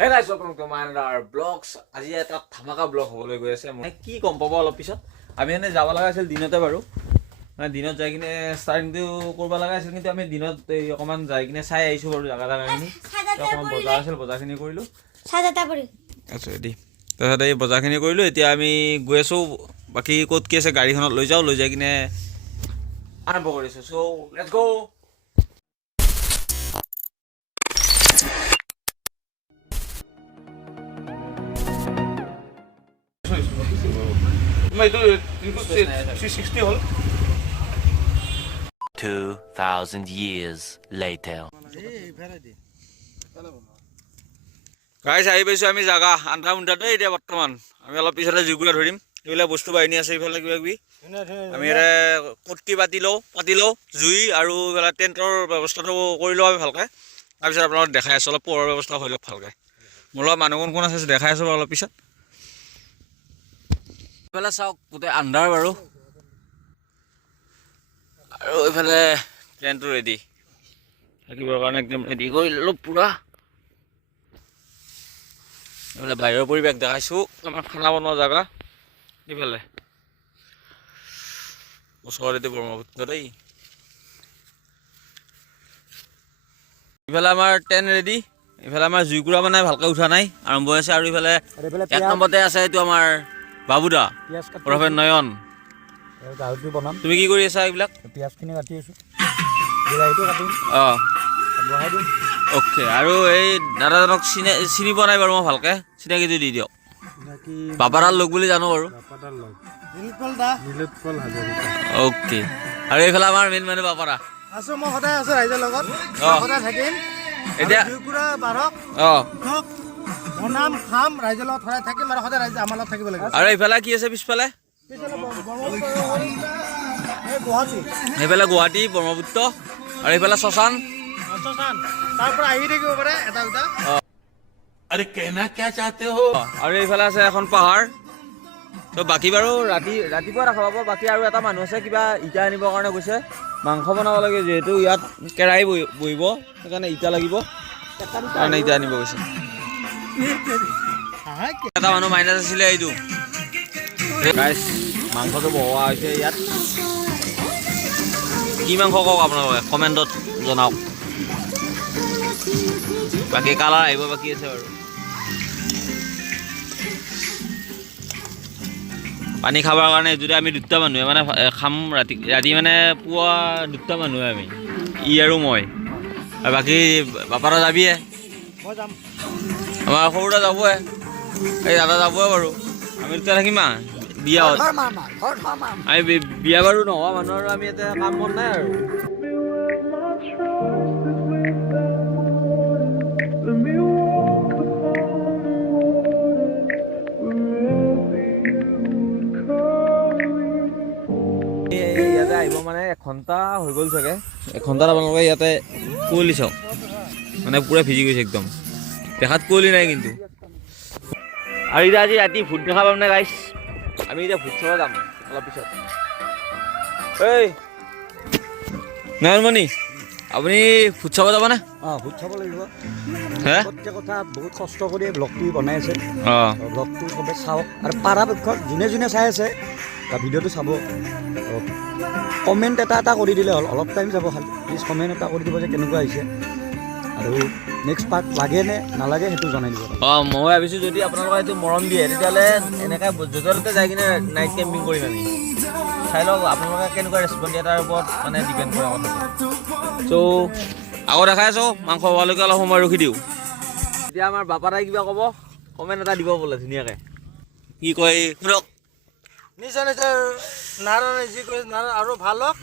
Hey guys, welcome to my another vlogs. আজি এটা ধামাকা ব্লগ হ'বলৈ গৈ আছে। মই কি কম পাব অলপ পিছত। আমি এনে যাব লাগা আছিল দিনতে বাৰু। মানে দিনত যাই কিনে ষ্টাৰ্টিংটো কৰিব লাগা আছিল কিন্তু আমি দিনত অকমান যাই কিনে চাই আহিছো বাৰু জাগাখিনি। অকমান বজাৰ আছিল বজাৰখিনি কৰিলো। সাজাতা পৰি। আচ্ছা ৰেডি। তাৰপিছত এই বজাৰখিনি কৰিলো এতিয়া আমি গৈ আছো বাকি ক'ত কি আছে গাড়ীখনত লৈ যাই কিনে আৰম্ভ কৰিছো। So let's go. Mas itu 360 hol. 2,000 years later. গাইছ আহি পাইছো আমি জাগা আন্ধাৰ মুন্ধাতে এতিয়া বৰ্তমান আমি অলপ পিছতে জুগুলা ধৰিম এইবিলাক বস্তু বাহিনী আছে ইফালে কিবা কিবি আমি ইয়াতে কটকি পাতি লওঁ জুই আৰু এইফালে টেণ্টৰ ব্যৱস্থাটো কৰি লওঁ আমি ভালকৈ তাৰপিছত আপোনালোকক দেখাই আছোঁ অলপ পোহৰৰ ব্যৱস্থা হৈ লওক ভালকৈ মোৰ লগত মানুহ কোন আছে দেখাই আছোঁ অলপ পিছত এইফালে চাওক গোটেই আন্ধাৰ বাৰু আৰু এইফালে টেণ্টটো ৰেডি থাকিবৰ কাৰণে একদম ৰেডি কৰি ল'লোঁ পূৰা এইফালে বাহিৰৰ পৰিৱেশ দেখাইছোঁ আমাৰ খানা বনোৱা জেগা এইফালে ওচৰতে ব্ৰহ্মপুত্ৰ দেই ইফালে আমাৰ টেণ্ট ৰেডি ইফালে আমাৰ জুইকুৰা মানে ভালকৈ উঠা নাই আৰম্ভ হৈছে আৰু ইফালে এক নম্বৰতে আছে এইটো আমাৰ বাবুদা প্ৰফেট নয়ন গাহৰিটো বনাম তুমি কি কৰি আছা এইবিলাক পিঁয়াজখিনি কাটি আছোঁ বিলাহীটো কাটিম অঁ বহাই দিম অ'কে আৰু এই দাদাজনক চিনি পোৱা নাই বাৰু মই ভালকৈ চিনাকিটো দি দিয়ক বাবাৰাল লগ বুলি জানো বাৰু অ'কে আৰু এইফালে আমাৰ মেইন মানুহ বাবাৰা আছোঁ মই সদায় আছোঁ ৰাইজৰ লগত সদায় থাকিম এতিয়া জুইকুৰা বাৰক অঁ বনাম খাম ৰাইজৰ লগত সদায় থাকিম আৰু সদায় ৰাইজে আমাৰ লগত থাকিব লাগিব আৰু এইফালে কি আছে পিছফালে সেইফালে গুৱাহাটী ব্ৰহ্মপুত্ৰ আৰু এইফালে শ্মশান তাৰ পৰা আহি থাকিব পাৰে এটা দুটা अरे कहना क्या चाहते हो? আৰু এইফালে আছে এখন পাহাৰ তো বাকী বাৰু ৰাতিপুৱা ৰাখা পাব বাকী আৰু এটা মানুহ আছে কিবা ইটা আনিবৰ কাৰণে গৈছে মাংস বনাব লাগে যিহেতু ইয়াত কেৰাহী বহিব সেইকাৰণে ইটা লাগিব কাৰণে ইটা আনিব গৈছে এটা মানুহ মাইনাছ আছিলে এইটো গাইছ মাংসটো বহোৱা হৈছে ইয়াত কি মাংস কওক আপোনালোকে কমেণ্টত জনাওক বাকী কালাৰ আহিব বাকী আছে বাৰু পানী খাবৰ কাৰণে যদি আমি দুটা মানুহে মানে খাম ৰাতি মানে পুৱা দুটা মানুহে আমি ই আৰু মই আৰু বাকী বাপাৰা যাবিয়ে মই যাম আমাৰ সৰুটা যাবই এই দাদা যাবই বাৰু আমি দুটা থাকিম বিয়া আমি বিয়া বাৰু নোহোৱা মানুহ আৰু আমি এতিয়া কাম বন নাই আৰু ইয়াতে আহিব মানে এঘণ্টা হৈ গ'ল চাগে এঘণ্টাত আপোনালোকে ইয়াতে কুঁৱলী চাওক মানে পূৰা ভিজি গৈছে একদম দেখাত কুঁৱলী নাই কিন্তু আৰু এতিয়া আজি ৰাতি ভূত দেখা পাম নে গাইছ আমি এতিয়া ভূত চাব যাম অলপ পিছত এই নয়নমণি আপুনি ভূত চাব যাবনে অঁ ভোট চাব লাগিব হে প্ৰত্যেক কথা বহুত কষ্ট কৰি ব্লগটো বনাই আছে অঁ ব্লগটো চবে চাওক আৰু পৰাপক্ষত যোনে যোনে চাই আছে ভিডিঅ'টো চাব কমেণ্ট এটা কৰি দিলে হ'ল অলপ টাইম যাব খালি প্লিজ কমেণ্ট এটা কৰি দিব যে কেনেকুৱা হৈছে আৰু নেক্সট পাৰ্ট লাগে নে নালাগে সেইটো জনাই দিব অঁ মই ভাবিছোঁ যদি আপোনালোকে এইটো মৰম দিয়ে তেতিয়াহ'লে এনেকৈ য'তে ত'তে যাই কিনে নাইট কেম্পিং কৰিম আমি চাই লওক আপোনালোকে কেনেকুৱা ৰেচপঞ্চ দিয়ে তাৰ ওপৰত মানে ডিপেণ্ড কৰে কথাটো চ' আকৌ দেখাই আছোঁ মাংস হোৱালৈকে অলপ সময় ৰখি দিওঁ এতিয়া আমাৰ বাপাৰাই কিবা ক'ব কমেণ্ট এটা দিব বোলে ধুনীয়াকৈ কি কয় শুনক নিশ্চয় নিশ্চয় নাৰায়ণে যি কৰিছে নাৰায়ণ আৰু ভাল হওক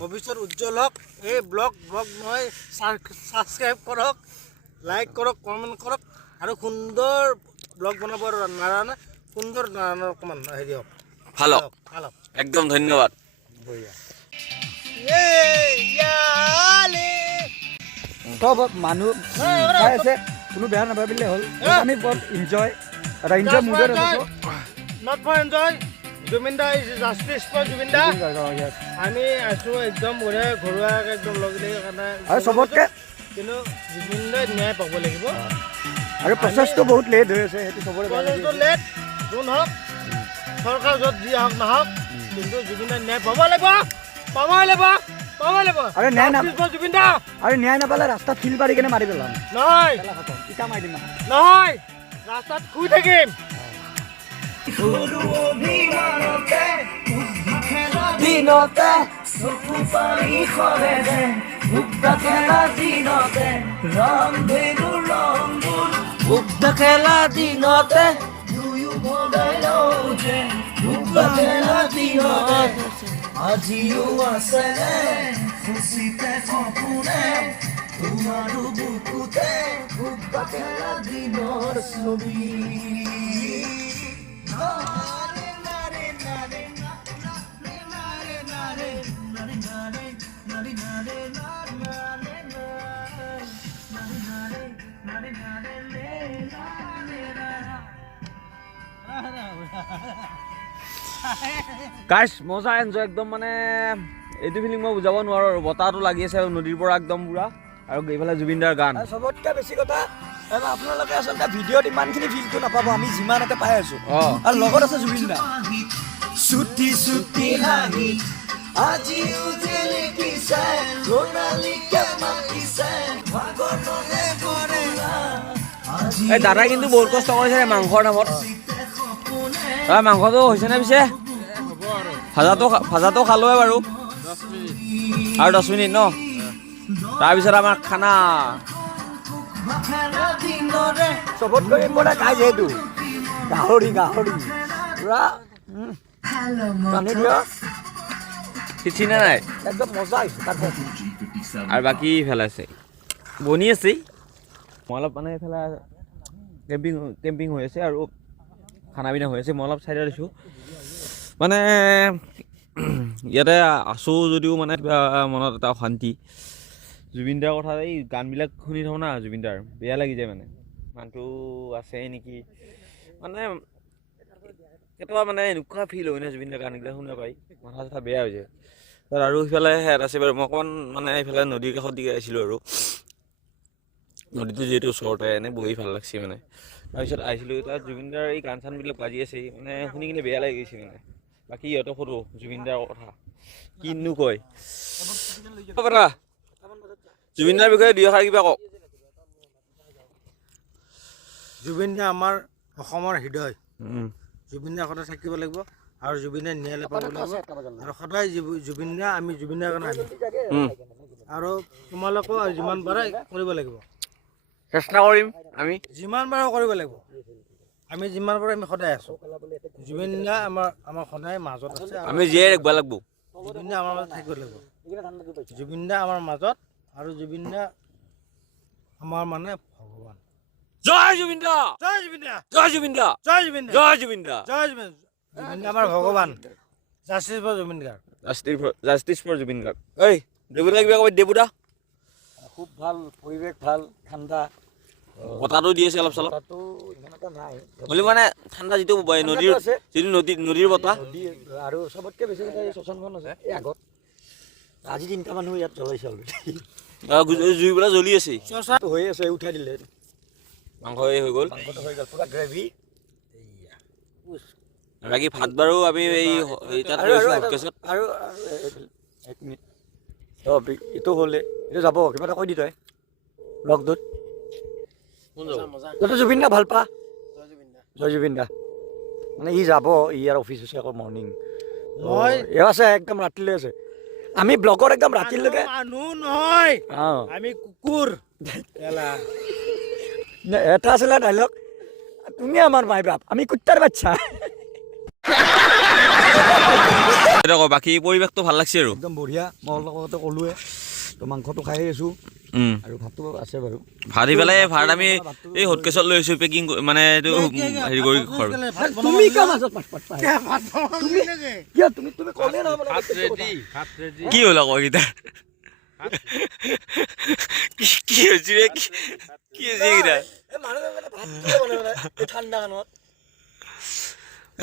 ভৱিষ্যত উজ্জ্বল হওক এই ব্লগ নহয় ছাবস্ক্ৰাইব কৰক লাইক কৰক কমেণ্ট কৰক আৰু সুন্দৰ ব্লগ বনাব নাৰায়ণে সুন্দৰ নাৰায়ণৰ অকণমান হেৰি হওক ভাল হওক ভাল হওক একদম ধন্যবাদ বঢ়িয়া চব মানুহ চাই আছে কোনো বেয়া নাভাবিলে হ'ল আমি বৰ এনজয় এটা এনজয় মুডত আছোঁ Not for enjoy. Juminda is justice for Juminda. আমি আছোঁ একদম ঘৰুৱা একদম লগ লাগি কাৰণে আৰু চবতকৈ কিন্তু জুবিনদাই ন্যায় পাব লাগিব আৰু প্ৰচেছটো বহুত লেট হৈ আছে সেইটো চবৰে বেয়া লাগি প্ৰচেছটো আছে। লেট যোন হওক চৰকাৰ য'ত যি হওক নহওক কিন্তু জুবিন দাই ন্যায় পাব লাগিব আৰে ন্যায় নাপ- Justice for জুবিন দা আৰু ন্যায় নাপালে ৰাস্তাত শিল পাৰি কেনে মাৰি পেলাম নহয় ইটা মাৰি দিম নহয় ৰাস্তাত শুই থাকিম দিনতে চকু পানী সৰে যে মুক্তা খেলা দিনতে ৰং ধেনু ৰংবোৰ মুক্তা খেলা দিনতে দুয়ো ভগাই লওঁ যে মুক্তা খেলা দিনতে আজিও আছেনে খুচিতে সপোনে তোমাৰো বুকুতে মুক্তা খেলা দিনৰ ছবি গাইছ মজা এনজয় একদম মানে এইটো ফিলিং মই বুজাব নোৱাৰো আৰু বতাহটো লাগি আছে নদীৰ পৰা একদম পুৰা আৰু এইফালে জুবিনদাৰ গান আৰু চবতকৈ বেছি কথা আপোনালোকে আচলতে ভিডিঅ'ত ইমানখিনি ফিলটো নাপাব আমি যিমান এটা পাই আছো আৰু লগত আছে জুবিন দা ছুটি ছুটি হাঁহি আজিও জিলিকিছে সোণালীকে মাতিছে ভাগৰৰে ভৰা এই দাদাই কিন্তু বহুত কষ্ট কৰিছে মাংসৰ নামত মাংসটো হৈছেনে পিছে ভাজাটো খালোৱে বাৰু আৰু 10 মিনিট ন তাৰপিছত আমাৰ খানা চবতকৈ ইম্পৰ্টেণ্ট খাই যিহেতু গাহৰি পুৰা পানী দিয় চিঠিনে নাই একদম মজা হৈছে তাত আৰু বাকী ইফালে আছে বনি আছে মই অলপ মানে এইফালে কেম্পিং হৈ আছে আৰু খানা পিনা হৈ আছে মই অলপ চাইডত আছোঁ মানে ইয়াতে আছোঁ যদিও মানে কিবা মনত এটা অশান্তি জুবিনদাৰ কথা এই গানবিলাক শুনি থাকোঁ না জুবিনদাৰ বেয়া লাগি যায় মানে মানুহটো আছে নেকি মানে কেতিয়াবা মানে এনেকুৱা ফিল হয় না জুবিনদাৰ গানবিলাক শুনা পাই মাথা চাথা বেয়া হৈ যায় আৰু সিফালে হেড আছে বাৰু মই অকণমান মানে এইফালে নদীৰ কাষত দি আহিছিলোঁ আৰু নদীটো যিহেতু ওচৰতে এনেই বহি ভাল লাগছে মানে তাৰপিছত আহিছিলোঁ তাত জুবিনদাৰ এই গান চানবিলাক বাজি আছে মানে শুনি কিনে বেয়া লাগি গৈছে মানে বাকী সিহঁতক সোধো জুবিনদাৰ কথা কিনো কয় জুবিনদাৰ বিষয়ে দুই এষাৰ কিবা কওক জুবিন দা আমাৰ অসমৰ হৃদয় জুবিন দা সদায় থাকিব লাগিব আৰু জুবিন দাই ন্যায় পাব লাগিব আৰু সদায় জুবিন দা আমি জুবিন দাৰ কাৰণে আৰু তোমালোকেও যিমান পাৰে কৰিব লাগিব চেষ্টা কৰিম আমি যিমান পাৰে কৰিব লাগিব আমি যিমান পাৰে আমি সদায় আছোঁ জুবিন দা আমাৰ সদায় মাজত আছে আমি জীয়াই ৰাখিব লাগিব জুবিন দা আমাৰ মাজত থাকিব লাগিব জুবিন দা আমাৰ মাজত আৰু জুবিন দা আমাৰ মানে ভগৱান জয় জুবিন দা জয় জুবিন দা জয় জুবিন দা জয় জুবিন দা জয় জুবিন দা জয় জুবিন জুবিন দা আমাৰ ভগৱান justice for Zubeen Garg justice for Zubeen Garg ঐ জুবিন দা কিবা কবি দেবু দা খুব ভাল পৰিৱেশ ভাল ঠাণ্ডা বতাহটো দি আছে অলপ চলপ তাতো ইমান এটা নাই হ'লেও মানে ঠাণ্ডা যিটো নদীৰ বতাহ আৰু চবতকৈ বেছি কথা এই শ্মশানখন আছে এই আগত আজি 3টা মানুহ ইয়াত জ্বলাইছে অলৰেডি জুইবিলাক জ্বলি আছে হৈ আছে উঠাই দিলে মাংস হৈ গ'ল মাংসটো হৈ গ'ল পুৰা গ্ৰেভি বাকী ভাত বাৰু আমি এই তাত লৈছোঁ হটকেছত আৰু 1 মিনিট এইটো হ'লে এইটো যাব কিবা এটা কৈ দি তই লগটোত তইতো জুবিন দা ভাল পা জয় জুবিন দা মানে ই যাব ই আৰু অফিচ আছে আকৌ মৰ্ণিং মই এও আছে একদম ৰাতিলৈ আছে আমি ব্লগত একদম ৰাতিলৈকে মানুহ নহয় আমি কুকুৰ এটা আছিলে ডাইলগ তুমি আমাৰ মাই বাপ আমি কুত্তাৰ বাচ্চা বাকী পৰিৱেশটো ভাল লাগছে আৰু একদম বঢ়িয়া মই লগতে ক'লোৱে তো মাংসটো খাই আছোঁ আৰু ভাতটো আছে বাৰু ভাত আহি পেলাই ভাত আমি এই হটকেছত লৈ আহিছোঁ পেকিং মানে এইটো হেৰি কৰি তুমি কিয় মাজত পাত পাই কিয় তুমি ক'লে নহয় কি হ'ল আকৌ এইকেইটা কি হৈছে কি হৈছে এইকেইটা ঠাণ্ডা কানত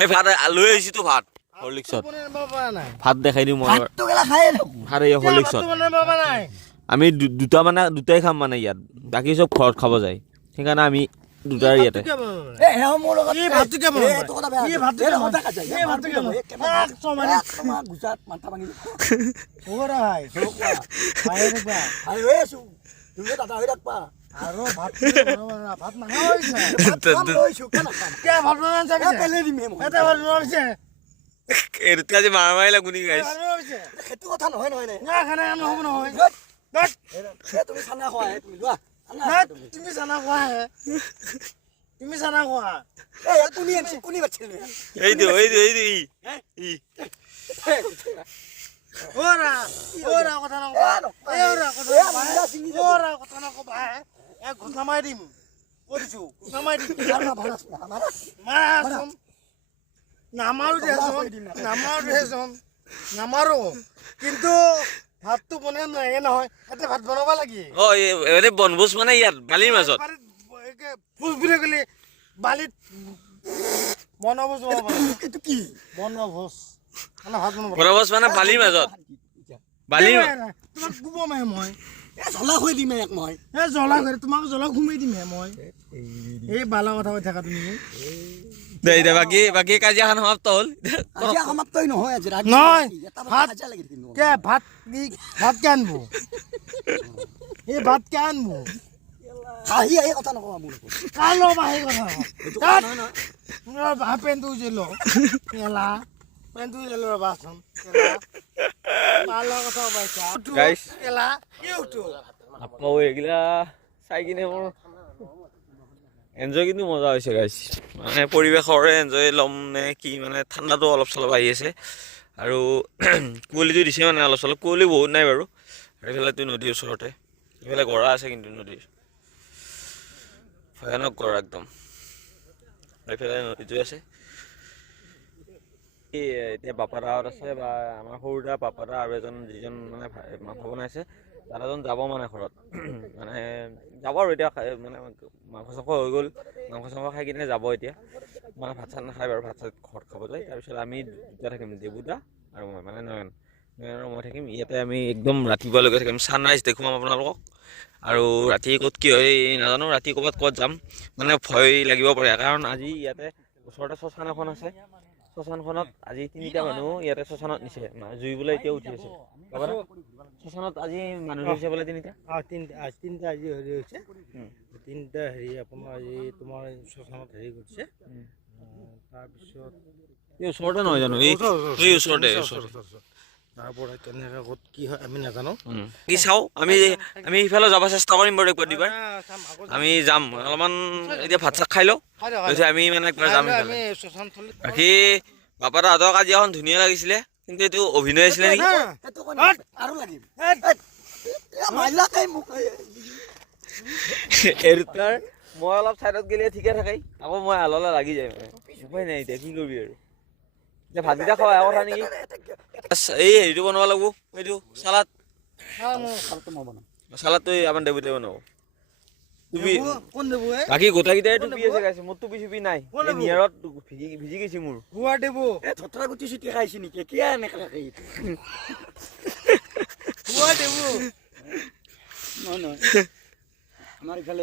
এই ভাত লৈ আহিছোঁতো ভাত হৰলিক্সত ভাত দেখাই দিওঁ মই ভাত এই হৰলিক্সত আমি দুটাই খাম মানে ইয়াত বাকী চব ঘৰত খাব যায় সেইকাৰণে আমি দুটাৰ ইয়াতে কিয় বনাব এ এওঁ মোৰ লগত এই ভাতটো কিয় বনাব এইটো কথা বেয়া এই ভাতটো এই কিয় কথা বনাব কাজিয়া এই ভাতটো কিয় বনাব তোমাৰ গুজাত মাথা ভাঙি খবৰ ভাই ভাই এনেকুৱা আহি হৈ আছো তুমি দাদা হৈ থাকবা আৰু ভাত ভাত নাখাইছে কাম লৈছো কেনে নাখাম কিয় ভাত বনাইছে এ পেলাই দিম মই এটা ভাত বনাইছে এইটো আজি মাৰা লাগি গাইছ ভাত বনাইছে সেইটো কথা নহয় নহয় নে না খানা নহ'ব নহয় তুমি খানা খোৱা তুমি লোৱা তুমি জানা খোৱা হে তুমি জানা খোৱা এ তুমি কোনি বাচ্ছিল এইটো ই ওরা ওরা কথা নকবা ওরা কথা নকবা ওরা কথা নকবা এক ঘটনা মাৰি দিম কৰিছো ঘটনা মাৰি দিম মাৰাচোন নামাৰো কিন্তু ভাতটো বনাই নালাগে নহয় ইয়াতে ভাত বনাব লাগে বনভোজ মানে ইয়াত বালিৰ মাজত ভোজ বুলি ক'লে বালিত বনভোজ বনাব লাগে এইটো কি বনভোজ মানে ভাত বনাব বনভোজ মানে বালিৰ মাজত তোমাক গুব মাহে মই এ জ্বলা হৈ দিম এক মই জ্বলা কৰি তোমাক জ্বলা ঘুমাই দিমহে মই এই বালা কথা কৈ থাকা তুমি বাকী কাজিয়াখন সমাপ্ত হ'ল কাজিয়া সমাপ্তই নহয় আজি ৰাতি নহয় এটা ভাত কাজিয়া লাগি থাকিব কে ভাত কে আনবো এই ভাত কে আনবো হাঁহি আহি কথা নকওঁ মোৰ কাৰ ল'বা সেই কথা এইটো কথা নহয় নহয় পেনটো জেলো এলা পেনটো জেলো ৰবাচোন বালা কথা পাইছা গাইছ এলা কিউটো আকৌ এইগিলা চাই কিনে মোৰ এনজয় কিন্তু মজা হৈছে গাইছ মানে পৰিৱেশৰে এনজয় ল'ম নে কি মানে ঠাণ্ডাটো অলপ চলপ আহি আছে আৰু কুঁৱলীটো দিছে মানে অলপ চলপ কুঁৱলী বহুত নাই বাৰু এইফালেতো নদীৰ ওচৰতে এইফালে গৰা আছে কিন্তু নদীৰ ভয়ানক গৰা একদম এইফালে নদীটো আছে এতিয়া বাপাদাহঁত আছে বা আমাৰ সৰুদা পাপাদা আৰু এজন যিজন মানে মাংস বনাইছে দাদাজন যাব মানে ঘৰত মানে যাব আৰু এতিয়া মানে মাংস চাংস হৈ গ'ল মাংস চাংস খাই কিনে যাব এতিয়া মানে ভাত চাত নাখায় বাৰু ভাত চাত ঘৰত খাব যায় তাৰপিছত আমি দুটা থাকিম দেবুদা আৰু মই মানে নয়ন আৰু মই থাকিম ইয়াতে আমি একদম ৰাতিপুৱালৈকে থাকিম ছানৰাইজ দেখুৱাম আপোনালোকক আৰু ৰাতি ক'ত কি হয় নাজানো ৰাতি ক'ত যাম মানে ভয় লাগিব পাৰে কাৰণ আজি ইয়াতে ওচৰতে শ্মশান এখন আছে শ্মশানখনত আজি 3টা মানুহ ইয়াতে শ্মশানত নিছে জুই বোলে এতিয়া উঠি আছে শ্মশানত আজি মানুহ হৈছে বোলে 3টা তিনিটা আজি হেৰি হৈছে তিনিটা হেৰি আপোনাৰ আজি তোমাৰ শ্মশানত হেৰি কৰিছে তাৰপিছত এই ওচৰতে নহয় জানো এই ওচৰতে তাৰপৰা কেনেকৈ ক'ত কি হয় আমি নাজানো কি চাওঁ আমি সিফালে যাব চেষ্টা কৰিম বাৰু একবাৰ দুবাৰ আমি যাম অলপমান এতিয়া ভাত চাত খাই লওঁ আমি মানে একবাৰ যাম বাকী বাপাদাহঁতৰ কাজিয়াখন ধুনীয়া লাগিছিলে কিন্তু এইটো অভিনয় আছিলে নেকি আৰু লাগিব মাইলাকাই মোক এৰুতাৰ মই অলপ চাইডত গেলে ঠিকে থাকে আকৌ মই আললে লাগি যায় মানে উপায় নাই এতিয়া কি কৰিবি আৰু এতিয়া ভাতকেইটা খোৱা কথা নেকি এই হেৰিটো বনাব লাগিব এইটো চালাড চালাডটো আমাৰ দেবুতে বনাব টুপি কোন দেবো বাকী গোটাকেইটাই টুপি আছে গাইছে মোৰ টুপি চুপি নাই নিয়াৰত ভিজি গৈছে মোৰ হুৱা দেবো এ থতৰা গুটি চুটি খাইছি নেকি কিয় এনেকে থাকে হুৱা দেবো নহয় নহয় আমাৰ ইফালে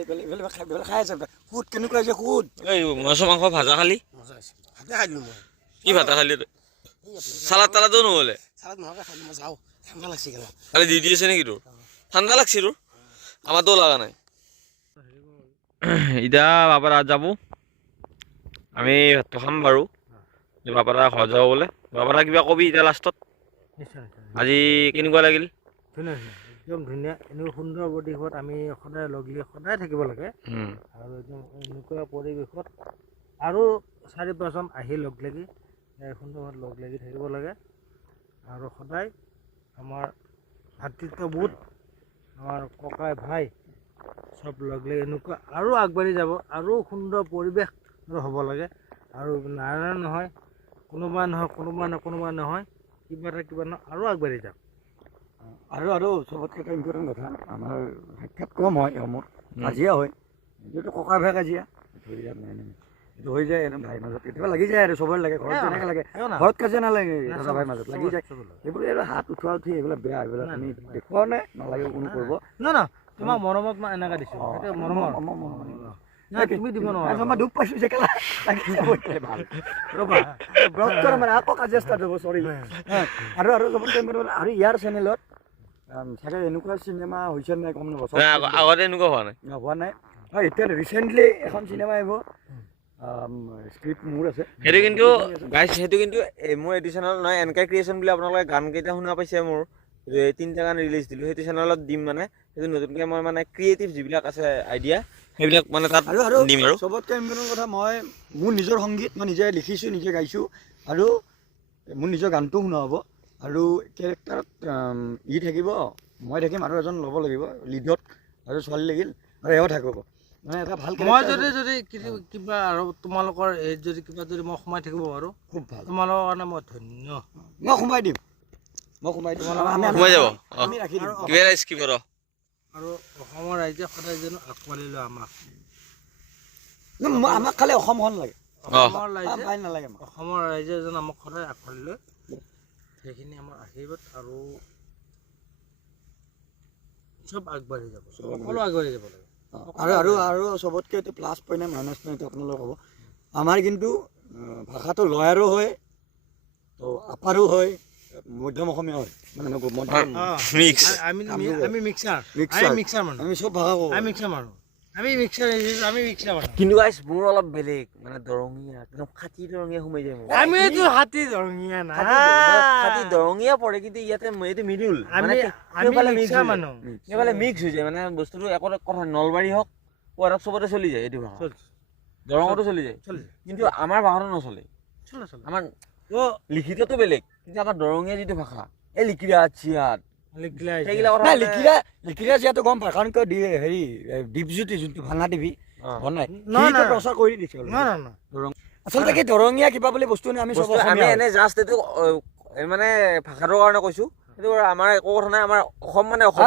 খাই আছে সুদ কেনেকুৱা হৈছে সুদ এই মাছ মাংস ভাজা খালি ভাতে খাই দিলোঁ মই কি ভাতা খালি চালাড তালাদো নহ'লে চালাদ নহ'লে খাই দিলোঁ মই যাওঁ ঠাণ্ডা লাগছে গেলা খালি দি আছে নেকি তোৰ ঠাণ্ডা লাগছে তোৰ আমাৰতো লগা নাই এতিয়া বাপাদা যাব আমি ভাতটো খাম বাৰু বাপাদা ঘৰত যাব বোলে বাপাদা কিবা কবি এতিয়া লাষ্টত আজি কেনেকুৱা লাগিল ধুনীয়া একদম ধুনীয়া এনেকুৱা সুন্দৰ পৰিৱেশত আমি সদায় সদায় থাকিব লাগে আৰু একদম এনেকুৱা পৰিৱেশত আৰু 4-5জন আহি লগ লাগি সুন্দৰভাৱে লগ লাগি থাকিব লাগে আৰু সদায় আমাৰ ভাতৃত্ববোধ আমাৰ ককাই ভাই চব লগ লাগি এনেকুৱা আৰু আগবাঢ়ি যাব আৰু সুন্দৰ পৰিৱেশ হ'ব লাগে আৰু নাৰায়ণ নহয় কোনোবা নহয় কিবা নহয় আৰু আগবাঢ়ি যাম আৰু চবতকৈ এটা ইম্পৰ্টেণ্ট কথা আমাৰ সাক্ষাৎ কম হয় এসময়ত কাজিয়া হয় যিহেতু ককা ভাই কাজিয়া ধৰি যাম নাই এইটো হৈ যায় একদম ভাইৰ মাজত কেতিয়াবা লাগি যায় আৰু চবৰে লাগে ঘৰত যেনেকৈ লাগে ঘৰত কাজিয়া নালাগে দাদা ভাইৰ মাজত লাগি যায় এইবোৰ আৰু হাত উঠোৱা উঠি এইবিলাক বেয়া এইবিলাক আমি দেখুৱাও নাই নালাগে কোনো কৰিব না তোমাক মৰমত মই এনেকৈ দিছোঁ মৰমৰ নাই তুমি দিব নোৱাৰা মই দুখ পাইছোঁ যে কেলা ভাল ৰ'বা ব্লগ কৰা মানে আকৌ কাজিয়া ষ্টাৰ্ট হ'ব চৰি আৰু চবতকৈ আৰু ইয়াৰ চেনেলত চাগে এনেকুৱা চিনেমা হৈছে নাই গম নাপাব আগতে এনেকুৱা হোৱা নাই হোৱা নাই এতিয়া ৰিচেণ্টলি এখন চিনেমা আহিব স্ক্ৰিপ্ট মোৰ আছে সেইটো কিন্তু গাইছ সেইটো কিন্তু মোৰ এইটো চেনেল নহয় এনকে ক্ৰিয়েশ্যন বুলি আপোনালোকে গান কেইটা শুনা পাইছে মোৰ 3টা গান ৰিলিজ দিলোঁ সেইটো চেনেলত দিম মানে সেইটো নতুনকৈ মই মানে ক্ৰিয়েটিভ যিবিলাক আছে আইডিয়া সেইবিলাক মানে তাত দিম আৰু চবতকৈ ইম্পৰ্টেণ্ট কথা মই মোৰ নিজৰ সংগীত মই নিজে লিখিছোঁ নিজে গাইছোঁ আৰু মোৰ নিজৰ গানটো শুনা হ'ব আৰু কেৰেক্টাৰত থাকিব মই থাকিম আৰু এজন ল'ব লাগিব লিডত আৰু ছোৱালী লাগিল আৰু এও থাকিব মানে এটা ভাল মই যদি কিবা আৰু তোমালোকৰ এই যদি কিবা যদি মই সোমাই থাকিব পাৰোঁ খুব ভাল তোমালোকৰ কাৰণে মই ধন্য মই সোমাই দিম সোমাই যাব আমি ৰাখি দিম কিবা এটা স্কিপ কৰ আৰু অসমৰ ৰাইজে সদায় যেন আঁকোৱালি লয় আমাক আমাক খালি অসমখন লাগে অসমৰ ৰাইজে যেন আমাক সদায় আঁকোৱালি লয় সেইখিনি আমাৰ আশীৰ্বাদ আৰু চব আগবাঢ়ি যাব সকলো আগবাঢ়ি যাব লাগে আৰু চবতকৈ এইটো প্লাছ পইণ্ট মাইনাছ পইণ্ট আপোনালোক হ'ব আমাৰ কিন্তু ভাষাটো লয়াৰো হয় তো আপাৰো হয় মধ্যম অসমীয়া হয় মানে আমি মিক্সাৰ মানুহ আমি চব ভাষা কওঁ আমি মিক্সাৰ মানুহ আমি মিক্সাৰ মানুহ কিন্তু গাইছ মোৰ অলপ বেলেগ মানে দৰঙীয়া একদম খাটি দৰঙীয়া সোমাই যায় মোৰ আমিতো হাতী দৰঙীয়া না খাটি দৰঙীয়া পৰে কিন্তু ইয়াতে এইটো মিডিউল সেইফালে মিক্স হৈ যায় মানে বস্তুটো একো কথা নলবাৰী হওক পঢ়াক চবতে চলি যায় এইটো ভাষা দৰঙতো চলি যায় কিন্তু আমাৰ ভাষাটো নচলে আমাৰ লিখিতটো বেলেগ কিন্তু আমাৰ দৰঙীয়া যিটো ভাষা এই লিখিৰা চিয়াত লিখিৰা চিয়াটো গম পায় কাৰণ কিয় হেৰি দীপজ্যোতি যোনটো ভাঙা টিভি বনাই প্ৰচাৰ কৰি দিছে আচলতে কি দৰঙীয়া কিবা বুলি বস্তু নাই আমি এনে জাষ্ট এইটো মানে ভাষাটোৰ কাৰণে কৈছো সেইটো আমাৰ একো কথা নাই আমাৰ অসম মানে অসম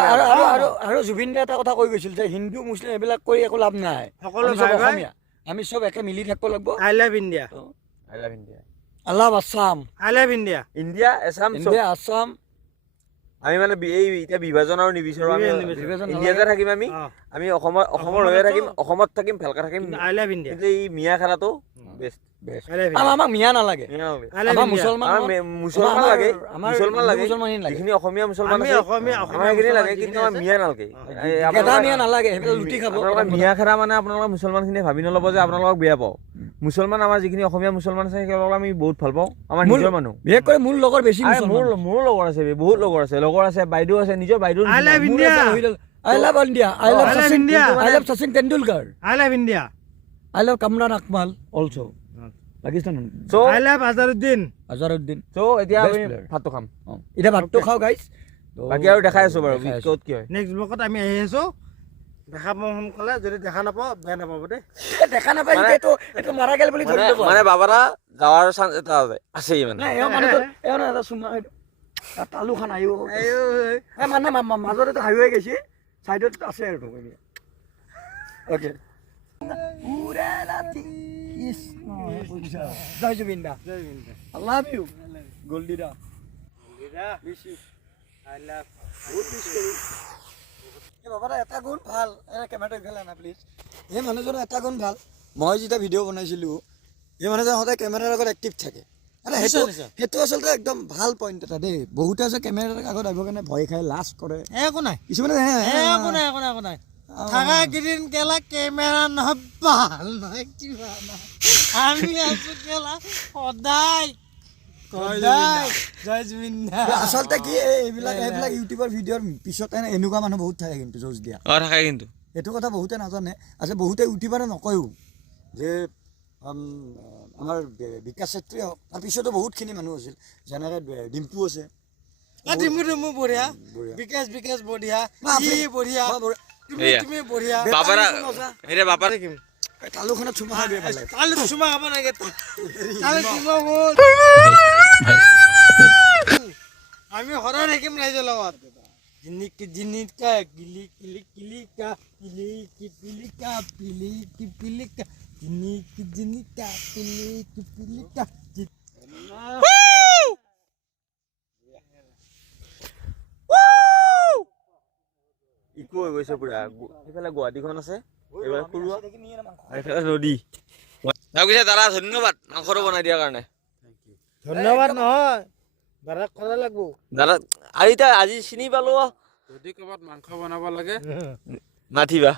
আৰু জুবিন দাই এটা কথা কৈ গৈছিল যে হিন্দু মুছলিম এইবিলাক কৰি একো লাভ নাই সকলো অসমীয়া আমি চব একে মিলি থাকিব লাগিব আই love India I love Assam I love India India Assam আমি মানে এই এতিয়া বিভাজন আৰু নিবিচাৰো আমি ইণ্ডিয়াতে থাকিম আমি অসমৰ হৈয়ে থাকিম অসমত থাকিম ভালকে থাকিম আই লাভ ইণ্ডিয়া কিন্তু এই মিয়া খানাটো বেষ্ট আমাক মিয়া নালাগে মুছলমান লাগে যিখিনি অসমীয়া মুছলমান সেইখিনি লাগে কিন্তু আমাৰ মিয়া নালাগে আপোনালোকে মিয়া খানা মানে আপোনালোকে মুছলমান খিনি ভাবি নল'ব যে আপোনালোকক বেয়া পাওঁ মুছলমান আমাৰ যিখিনি অসমীয়া মুছলমান আছে সেইসকলক আমি বহুত ভাল পাওঁ আমাৰ নিজৰ মানুহ বিশেষকৈ মোৰ লগৰ বেছি মোৰো লগৰ আছে বহুত লগৰ আছে বাইদেউ আছে নিজৰ বাইদেউ I love India I love Sachin Tendulkar I love Kamran Akmal also Pakistan I love Azharuddin so' এতিয়া আমি ভাতটো খাম এতিয়া ভাতটো খাওঁ গাইছ বাকী আৰু দেখাই আছো বাৰু ক'ত কি হয় নেক্সট ব্লগত আমি আহি আছো দেখা পাওঁ সোনকালে যদি দেখা নাপাওঁ বেয়া নাপাব দেই দেখা নাপায় এইটো মাৰা গেল বুলি মানে বাবাৰা যাৱাৰ চান্স এটা আছেই মানে তালু খান আহিব মানে মাজত এটা হাইৱে গৈছে চাইডত আছে আৰু অ'কে জয় জুবিন দা আই লাভ ইউ গল্ডি দা আই লাভ বাবা এটা গুণ ভাল কেমেৰাটো ইফালে আনা প্লিজ এই মানুহজনৰ এটা গুণ ভাল মই যেতিয়া ভিডিঅ' বনাইছিলোঁ এই মানুহজন সদায় কেমেৰাৰ আগত এক্টিভ থাকে সেইটো আচলতে একদম ভাল পইণ্ট এটা দেই বহুতে আছে কেমেৰাৰ আগত আহিবৰ কাৰণে ভয় খাই লাজ কৰে একো নাই কিছুমানে একো নাই থাকা কেইদিন কেলা কেমেৰা নহয় ভাল নহয় কিবা আমি আছো কেলা সদায় জয় জুবিন দা আচলতে কি এইবিলাক ইউটিউবৰ ভিডিঅ'ৰ পিছত এনেকুৱা মানুহ বহুত থাকে কিন্তু যুঁজ দিয়া থাকে কিন্তু এইটো কথা বহুতে নাজানে আচ্ছা বহুতে ইউটিউবাৰে নকয়ো যে আমাৰ বিকাশ চেত্ৰী হওক তাৰপিছতো বহুতখিনি মানুহ আছিল যেনেকৈ ডিম্পু আছে ডিম্পু বঢ়িয়া বিকাশ বঢ়িয়া বঢ়িয়া তুমি বঢ়িয়া বাপাৰ তালুখনত চুমা খাই দিয়ে ভালে তালু চুমা খাব নাগে আমি সদায় থাকিম ৰাইজৰ লগত জিনিকা গিলি কিলি কিলিকা কিলি কি পিলিকা পিলি কি পিলিকা জিনিকা পিলি কি পিলিকা ইকো হৈ গৈছে পুৰা সেইফালে গুৱাহাটীখন আছে এইবাৰ এইফালে নদী তাৰপিছত দাদা ধন্যবাদ মাংসটো বনাই দিয়াৰ কাৰণে ধন্যবাদ নহয় দাদাক ক'ব লাগব দাদা আৰু এতিয়া আজি চিনি পালো যদি ক'ৰবাত মাংস বনাব লাগে মাতিবা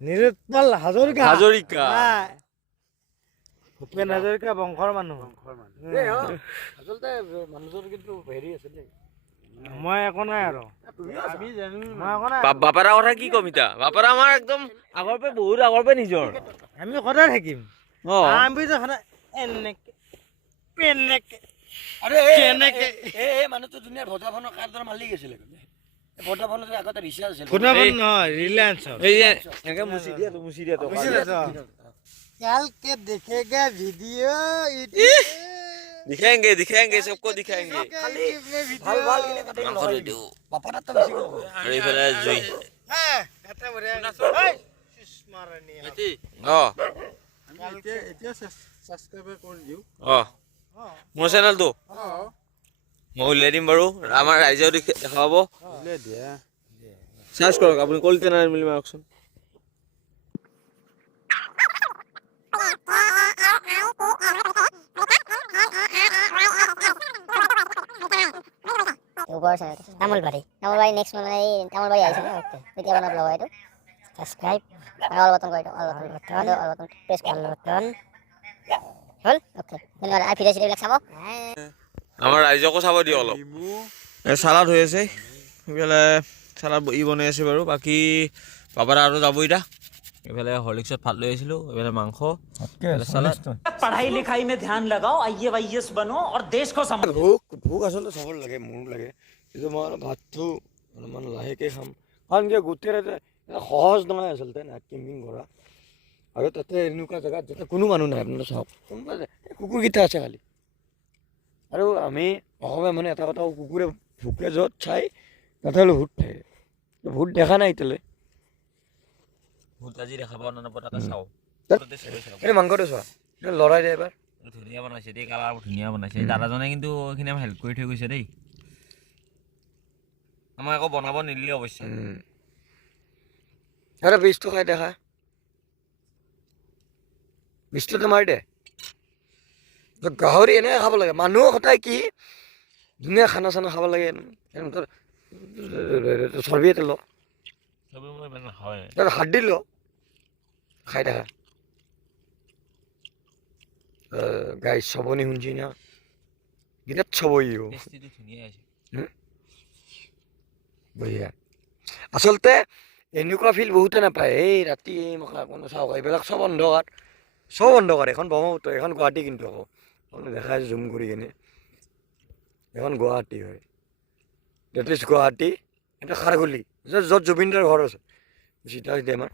নিৰুৎপল হাজৰিকা হাজৰিকা ভূপেন হাজৰিকা বংশৰ মানুহ আচলতে মানুহজন কিন্তু হেৰি আছে দেই মই একো নাই আৰু আমি জানো মই একো নাই বাপাৰা কথা কি ক'ম এতিয়া বাপাৰা আমাৰ একদম আগৰ পৰা বহুত আগৰ পৰা নিজৰ আমি সদায় থাকিম অ আমি যে সদায় এনেকে পেনেকে আৰে কেনেকে এই মানুহটো ধুনীয়া ভোডাফোনৰ কাৰ্ডৰ মালিক আছিলে ভোডাফোনৰ আগতে ৰিচাৰ্জ আছিল ভোডাফোন নহয় ৰিলায়েন্সৰ এই যে এনেকে মুচি দিয়া তো कल के देखेगा वीडियो दिखाएंगे सबको दिखाएंगे ভাল ভাল কিনে কাটি লগাই দিও পাপাটা বেছি কৰিব আৰু এইফালে জুই অ অ মোৰ চেনেলটো মই উলিয়াই দিম বাৰু আমাৰ ৰাইজেও দেখাব চাৰ্চ কৰক আপুনি কলিতে নাৰায়ণ বুলি মাৰকচোন ওপৰ চাই তামোলবাৰী নেক্সট মানে এই তামোলবাৰী আহিছিলে কেতিয়া বনাব লগা এইটো ছাবস্ক্ৰাইব অল বটন কৰি দিওঁ অল বটন প্ৰেছ কৰি বটন হ'ল অ'কে ধন্যবাদ আৰু ভিডিঅ' চিডিঅ'বিলাক চাব আমাৰ ৰাইজকো চাব দিয়ক অলপ চালাড হৈ আছে এইফালে চালাড ই বনাই আছে বাৰু বাকী বাবাৰা আৰু যাব এতিয়া এইফালে হৰলিক্সত ভাত লৈ আহিছিলোঁ এইফালে মাংস চালাড पढ़ाई लिखाई में ध्यान लगाओ IAS बनो और देश को ভোক আচলতে চাবৰ লাগে মোৰ লাগে কিন্তু মই ভাতটো অলপমান লাহেকৈ খাম কাৰণ কি গোটেই ৰাতি সহজ নহয় আচলতে নাইট কেম্পিং কৰা আৰু তাতে এনেকুৱা জেগাত যাতে কোনো মানুহ নাই আপোনালোকে চাওক কোনোবা কুকুৰকেইটা আছে খালি আৰু আমি অসমীয়া মানে এটা কথা কুকুৰে ভোকে য'ত চাই তাতে হ'লে ভূত থাকে ভূত দেখা নাই এতিয়ালৈ ভূত আজি দেখা পাওঁ নাপাওঁ তাকে চাওঁ এই মাংসটো চোৱা এইটো লৰাই দিয়ে এবাৰ ধুনীয়া বনাইছে দেই কালাৰ ধুনীয়া বনাইছে দাদাজনে কিন্তু এইখিনি আমাক হেল্প কৰি থৈ গৈছে দেই আমাক আকৌ বনাব নিদিলে অৱশ্যে আৰে বীজটো খাই দেখা বীজটো মাৰি দে গাহৰি এনেকৈ খাব লাগে মানুহ সদায় কি ধুনীয়া খানা চানা খাব লাগে চৰ্বি এটা ল হাড্ডি ল খাই দেখা গাই চবনি শুনছি না বিৰাট চবইও বঢ়িয়া আচলতে এনেকুৱা ফিল বহুতে নাপায় এই ৰাতি কোনো চাওক এইবিলাক চব অন্ধকাৰ এখন ব্ৰহ্মপুত্ৰ এখন গুৱাহাটী কিন্তু আকৌ আপুনি দেখাই জুম কৰি কিনে এখন গুৱাহাটী হয় ডেট ইজ গুৱাহাটী এটা খাৰগুলি য'ত জুবিনদাৰ ঘৰ আছে চিধা চিধি আমাৰ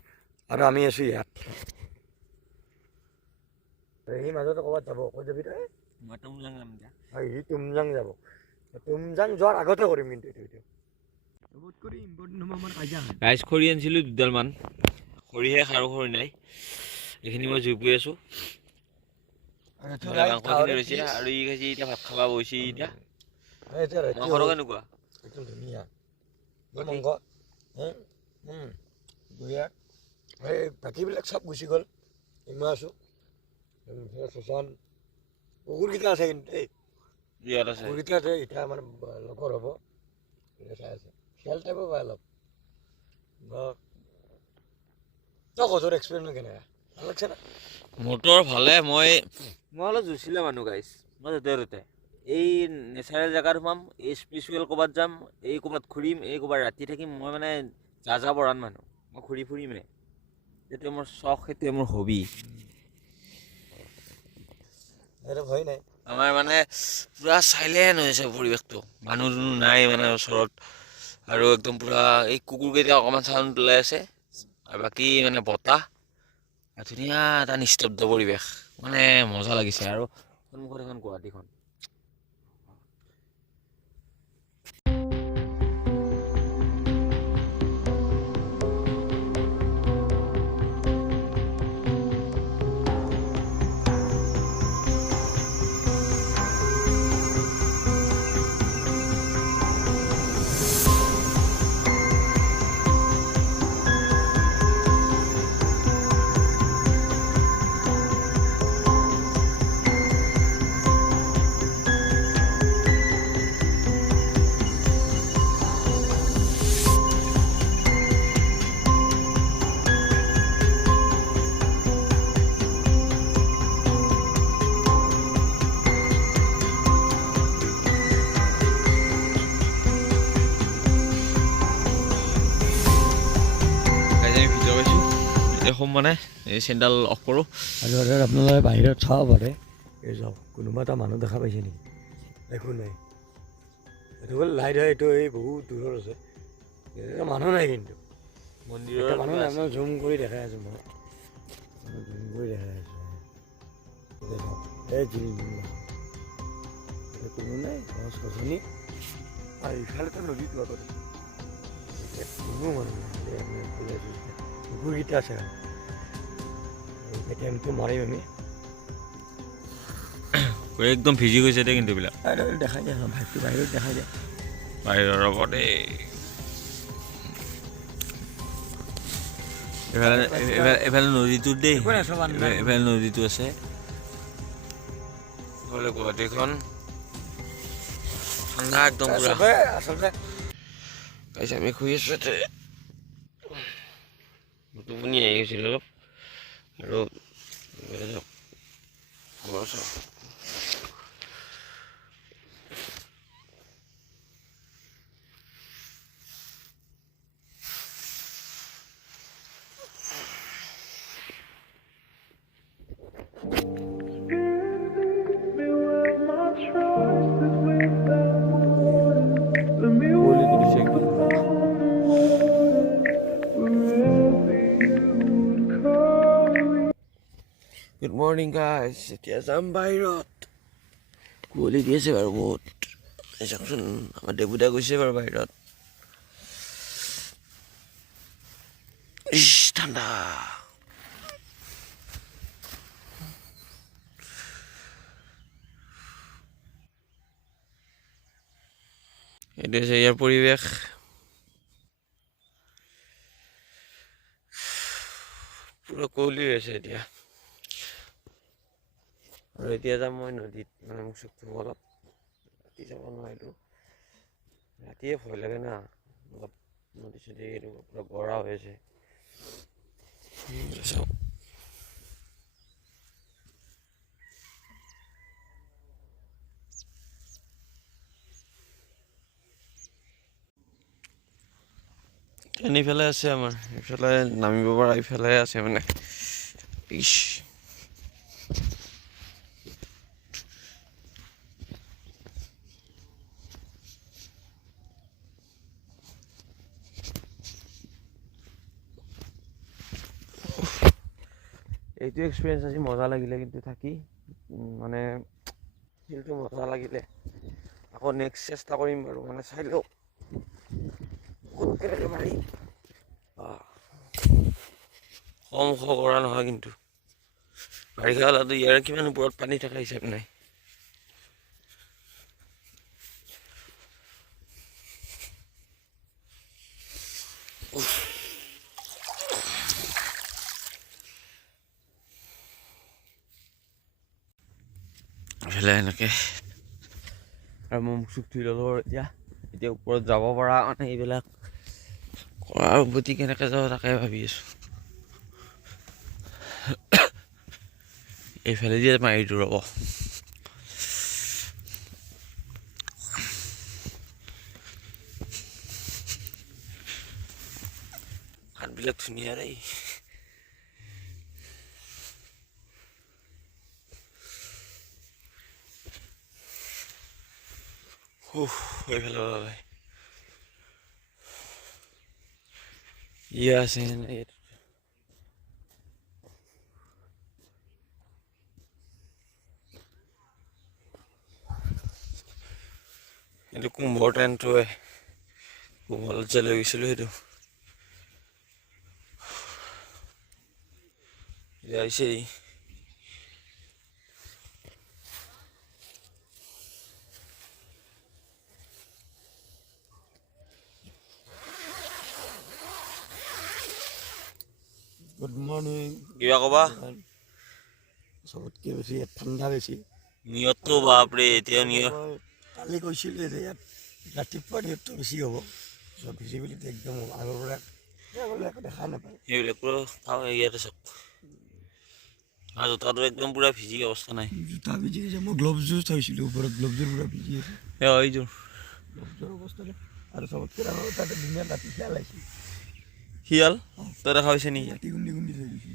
আৰু আমি আছোঁ ইয়াত সেই মাজতে ক'ৰবাত যাব ক'ত যাবি তই সি তুমজাং যাব তুমজাং যোৱাৰ আগতে কৰিম কিন্তু এইটো ৰাইচ খৰি আনিছিলোঁ দুডালমান খৰিহে খৰি নাই এইখিনি মই জুই পুৰি আছোঁ মাংসখিনি ৰৈছে আৰু ই খাইছে এতিয়া ভাত খাব বহিছে এতিয়া মাংসটো কেনেকুৱা একদম ধুনীয়া মাংস বঢ়িয়া এই বাকীবিলাক চব গুচি গ'ল ইমান আছোঁ শশান কুকুৰকেইটা আছে কিন্তু এই ইয়াত আছে কুকুৰকেইটা আছে এতিয়া আমাৰ লগৰ হ'ব চাই আছে খেল টাইপৰ পায় অলপ তই কচোন এক্সপিৰিয়েঞ্চ কেনেকুৱা ভাল লাগছে না মোটৰ ভালে মই অলপ জুচিলে মানুহ গাইছ মই য'তে এই নেচাৰেল জেগাত সোমাম এই স্পিৰিচুৱেল ক'ৰবাত যাম এই ক'ৰবাত ঘূৰিম এই ক'ৰবাত ৰাতি থাকিম মই মানে যা বৰান মানুহ মই ঘূৰি ফুৰিমেই সেইটোৱে মোৰ চখ সেইটোৱে মোৰ হবি সেইটো ভয় নাই আমাৰ মানে পূৰা চাইলেণ্ট হৈছে পৰিৱেশটো মানুহ দুনুহ নাই মানে ওচৰত আৰু একদম পূৰা এই কুকুৰকেইটা অকণমান চাউণ্ড ওলাই আছে আৰু বাকী মানে বতাহ ধুনীয়া এটা নিস্তব্ধ পৰিৱেশ মানে মজা লাগিছে আৰু সন্মুখত এখন গুৱাহাটীখন সোম মানে এই চেণ্ডেল অফ কৰোঁ আৰু আপোনালোকে বাহিৰত চাব পাৰে এই যাওক কোনোবা এটা মানুহ দেখা পাইছে নেকি একো নাই এইটো হ'ল লাইট হয় এইটো এই বহুত দূৰত আছে মানুহ নাই কিন্তু মন্দিৰৰ মানুহ নাই আপোনাক জুম কৰি দেখাই আছোঁ মই জুম কৰি দেখাই আছোঁ এই জুম কোনো নাই গছ গছনি আৰু ইফালেতো নদীটো আগত কোনো মানুহ নাই কুকুৰকেইটা আছে টেমটো মাৰিম আমি একদম ভিজি গৈছে দে কিন্তু এইবিলাক দেখাই দিয়া ভাইটো বাহিৰত দেখাই দিয়া বাহিৰৰ লগত এইফালে নদীটো দেই এইফালে নদীটো আছে গুৱাহাটীখন ঠাণ্ডা একদম পুৰা আচলতে গাইছ আমি শুই আছোঁ ইয়াতে টোপনি আহি গৈছিল অলপ আৰু গুড মৰ্ণিং গাইজ এতিয়া যাম বাহিৰত কুঁৱলী দি আছে বাৰু বহুত চাওকচোন আমাৰ দেবুদা গৈছে বাৰু বাহিৰত ইছ ঠাণ্ডা এইটো হৈছে ইয়াৰ পৰিৱেশ পুৰা কুঁৱলী হৈ আছে এতিয়া আৰু এতিয়া যাম মই নদীত মানে মোক চুক ধুব অলপ ৰাতি যাব নোৱাৰিলোঁ ৰাতিয়ে ভয় লাগে না অলপ নদী চদী এইটো পুৰা গৰা হৈ আছে চাওক এইফালে আছে আমাৰ এইফালে নামিব পৰা এইফালে আছে মানে ইছ এইটো এক্সপিৰিয়েঞ্চ আজি মজা লাগিলে কিন্তু থাকি মানে ফিলটো মজা লাগিলে আকৌ নেক্সট চেষ্টা কৰিম বাৰু মানে চাই লওঁ কেনেকৈ মাৰি কম কৰা নহয় কিন্তু বাৰিষা হ'লেতো ইয়াৰ কিমান ওপৰত পানী থকা হিচাপ নাই এইফালে এনেকৈ আৰু মই মুখ চুখ ধুই ল'লোঁ এতিয়া ওপৰত যাব পৰা মানে এইবিলাক কৰাৰ উভতি কেনেকৈ যাব তাকে ভাবি আছোঁ এইফালে দিয়ে মাৰিটো ৰ'ব হাতবিলাক ধুনীয়া দেই এইফালে ওলালে আছে এইটো কুম্ভৰ টেণ্টটোৱে কুম্ভলত যে লৈ গৈছিলোঁ সেইটো আহিছেই গুড মৰ্ণিং কিবা ক'বা চবতকৈ বেছি ইয়াত ঠাণ্ডা বেছি নিয়তটো বাপৰে এতিয়া নিয়ত কালি কৈছিলোঁ যে ইয়াত ৰাতিপুৱা নিয়তটো বেছি হ'ব ভিজিবিলিটি একদম আগৰ পৰা একো দেখা নাপায় সেইবিলাক পুৰা চাওঁ ইয়াতে চাওক আৰু জোতাটো একদম পুৰা ভিজি অৱস্থা নাই জোতা ভিজি গৈছে মই গ্লভজো চাইছিলোঁ ওপৰত গ্লভজোৰ পুৰা ভিজি আছে এইযোৰ গ্লভজৰ অৱস্থা নাই আৰু চবতকৈ ডাঙৰ তাতে ধুনীয়া ৰাতি খেল আহিছিল শিয়াল তই দেখা পাইছে নেকি ৰাতি গুণ্ডি গুণ্ডি থৈ দিছে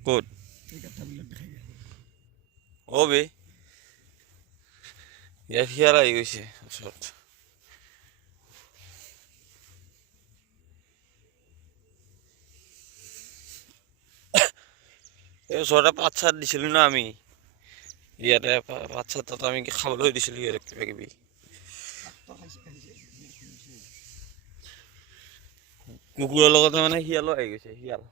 ক'ত এই কাঠাবিলাক দেখাই দিয়া অ' বে ইয়াত শিয়াল আহি গৈছে ওচৰত এই ওচৰতে পাত চাত দিছিলোঁ ন আমি ইয়াতে পাত চাত তাত আমি খাবলৈ দিছিলোঁ ইয়াতে কিবা কিবি কুকুৰৰ লগতে মানে শিয়ালো আহি গৈছে শিয়াল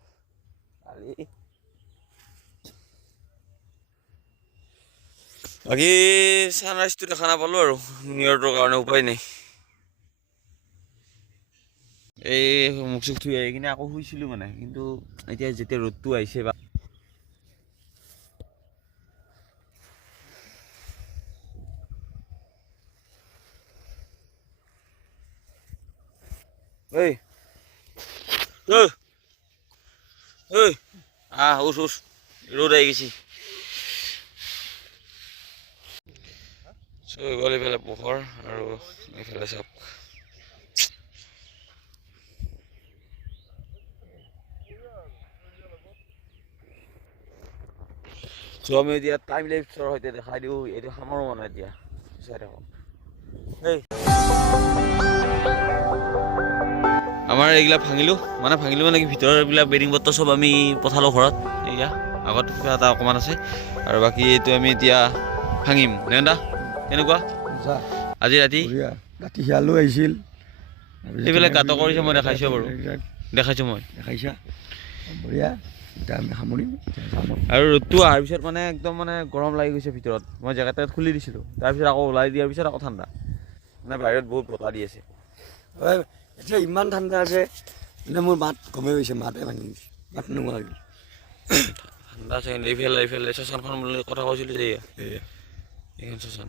বাকী ছানৰাইজটো দেখা নাপালোঁ আৰু নিউয়ৰ্কৰ কাৰণে উপায় নাই এই মুখ চুখ ধুই আহি কিনে আকৌ শুইছিলোঁ মানে কিন্তু এতিয়া যেতিয়া ৰ'দটো আহিছে বা ঐ উঠ উঠ ৰ'দ আহি গৈছে গ'ল এইফালে পোহৰ আৰু এইফালে চাওক চ' আমি এতিয়া টাইম লেপছৰ সৈতে দেখাই দিওঁ এইটো সামৰো মানে এতিয়া চাই থাকক আমাৰ এইবিলাক ভাঙিলোঁ মানে কি ভিতৰৰ এইবিলাক বেডিং পত্ৰ চব আমি পঠালোঁ ঘৰত এয়া আগত কিবা এটা অকণমান আছে আৰু বাকী এইটো আমি এতিয়া ভাঙিম নেন্দা কেনেকুৱা আজি ৰাতি ৰাতি শিয়ালো আহিছিল এইবিলাক গাঁত কৰিছে মই দেখাইছোঁ বাৰু দেখাইছোঁ মই দেখাইছা বঢ়িয়া এতিয়া আমি সামৰিম আৰু ৰ'দটো অহাৰ পিছত মানে একদম মানে গৰম লাগি গৈছে ভিতৰত মই জেকেট খুলি দিছিলোঁ তাৰপিছত আকৌ ওলাই দিয়াৰ পিছত আকৌ ঠাণ্ডা মানে বাহিৰত বহুত বতাহ দি আছে এতিয়া ইমান ঠাণ্ডা আছে মানে মোৰ মাত কমে গৈছে মাতে ভাঙি গৈছে মাত নোহোৱা হৈ ঠাণ্ডা আছে কিন্তু এইফালে শ্মশানখন বুলি কথা কৈছিলোঁ যে এইখন শ্মশান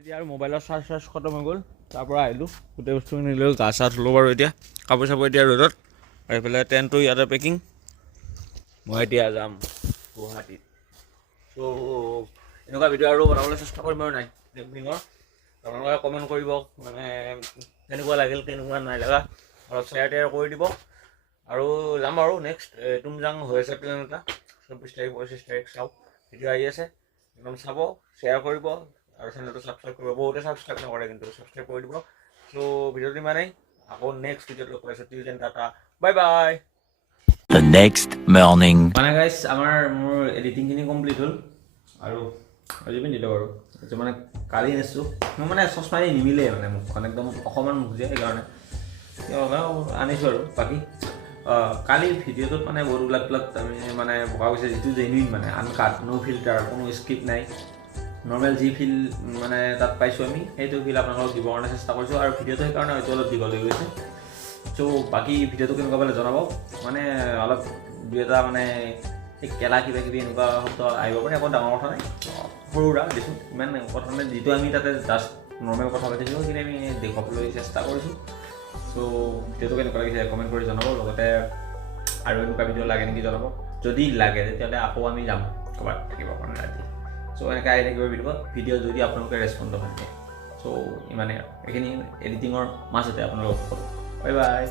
এতিয়া আৰু মোবাইলৰ চাৰ্জ খতম হৈ গ'ল তাৰ পৰা আহিলোঁ গোটেই বস্তুখিনি নিলোঁ গা চা ধুলোঁ বাৰু এতিয়া কাপোৰ চাপোৰ এতিয়া ৰ'দত আৰু এইফালে টেণ্টটো ইয়াতে পেকিং মই এতিয়া যাম গুৱাহাটীত চ' এনেকুৱা ভিডিঅ' আৰু বনাবলৈ চেষ্টা কৰিম আৰু নাইট কেম্পিঙৰ আপোনালোকে কমেণ্ট কৰিব মানে কেনেকুৱা লাগিল কেনেকুৱা নাই লগা অলপ শ্বেয়াৰ টেয়াৰ কৰি দিব আৰু যাম আৰু নেক্সট তুমজাং হৈ আছে প্লেন এটা 24 তাৰিখ 25 তাৰিখ চাওক ভিডিঅ' আহি আছে একদম চাব শ্বেয়াৰ কৰিব আৰু চেনেলটো ছাবস্ক্ৰাইব কৰিব বহুতে ছাবস্ক্ৰাইব নকৰে কিন্তু ছাবস্ক্ৰাইব কৰি দিব চ' ভিডিঅ'টো ইমানেই আকৌ নেক্সট ভিডিঅ'ত লগ পাইছোঁ till then tata bye bye The next morning. মানে গাইছ মোৰ এডিটিংখিনি কমপ্লিট হ'ল আৰু আজি পিন্ধিলোঁ বাৰু এইটো মানে কালি আনিছোঁ মোৰ মানে চশমা নিমিলে মানে মুখখন একদম অকণমান মুখ যে সেইকাৰণে আনিছোঁ আৰু বাকী কালিৰ ভিডিঅ'টোত মানে বহুতবিলাক আমি মানে ভগা গৈছে যিটো জেনুইন মানে আনকাট ন' ফিল্টাৰ কোনো স্ক্ৰিপ্ট নাই নৰ্মেল যি ফিল মানে তাত পাইছোঁ আমি সেইটো ফিল আপোনালোকক দিবৰ কাৰণে চেষ্টা কৰিছোঁ আৰু ভিডিঅ'টো সেইকাৰণে হয়তো অলপ দীঘল হৈ গৈছে চ' বাকী ভিডিঅ'টো কেনেকুৱা পালে জনাব মানে অলপ দুই এটা মানে এই কেলা কিবা কিবি এনেকুৱা শব্দ আহিব পাৰে একো ডাঙৰ কথা নাই সৰু সুৰা দিছোঁ ইমান কথা নাই যিটো আমি তাতে জাষ্ট নৰ্মেল কথা পাতিছোঁ সেইখিনি আমি দেখুৱাবলৈ চেষ্টা কৰিছোঁ চ' ভিডিঅ'টো কেনেকুৱা লাগিছে কমেণ্ট কৰি জনাব লগতে আৰু এনেকুৱা ভিডিঅ' লাগে নেকি জনাব যদি লাগে তেতিয়াহ'লে আকৌ আমি যাম ক'ৰবাত থাকিবৰ কাৰণে ৰাতি চ' এনেকৈ আহি থাকিব ভিডিঅ' যদি আপোনালোকে ৰেচপণ্ড ভাল দিয়ে চ' ইমানেই আৰু এইখিনি এডিটিঙৰ মাজতে আপোনালোকক বাই বাই